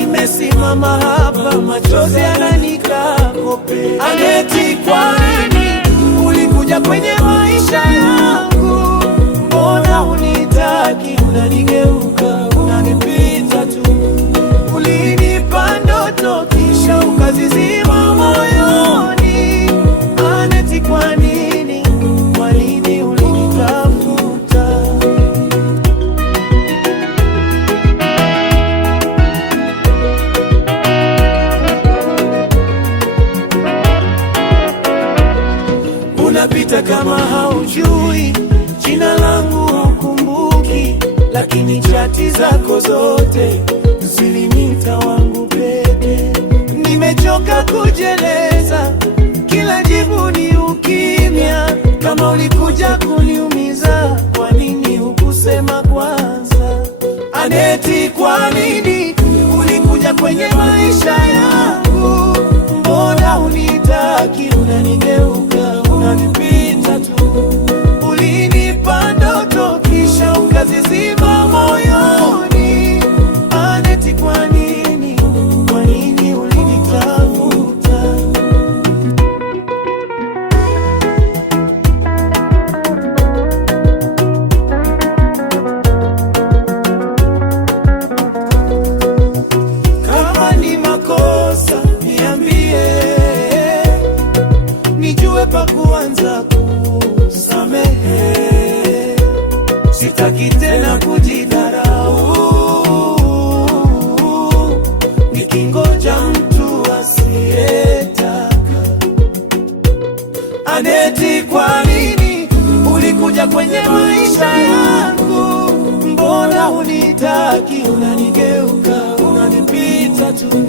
nimesimama hapa, machozi yananikakope. Aneti, kwa nini ulikuja kwenye maisha yangu? Mbona unitaki, unanigeuka, unanipita tu. Ulinipa ndoto kisha ukazizima moyoni. Aneti, kwa nini, kwa nini ulinitafuta? Unapita kama haujui, jina langu hukumbuki, lakini chati zako zote zilinita wangu peke. Nimechoka kujeleza, kila jibu ni ukimya. Kama ulikuja kuniumiza, kwa nini hukusema kwanza? Aneti, kwa nini ulikuja kwenye maisha yangu? Mbona unitaki, unanigeuka, unanipita tu. Ulinipa ndoto kisha ukazizima moyoni. Aneti, kwa nini, kwa nini ulinitafuta? Kama ni makosa niambie, nijue pa kuanza kusamehe. Sitaki tena kujidharau, nikingoja mtu asiyetaka. Aneti, kwa nini ulikuja kwenye maisha yangu? Mbona unitaki, unanigeuka, unanipita tu.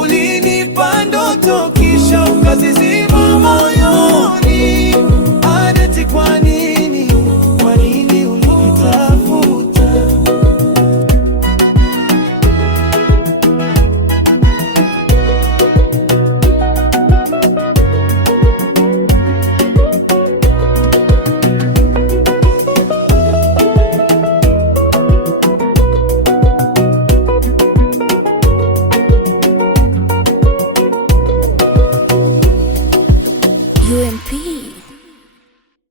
Ulinipa ndoto kisha ukazizima moyoni. Aneti, kwa nini, kwa nini ulinitafuta? UMP.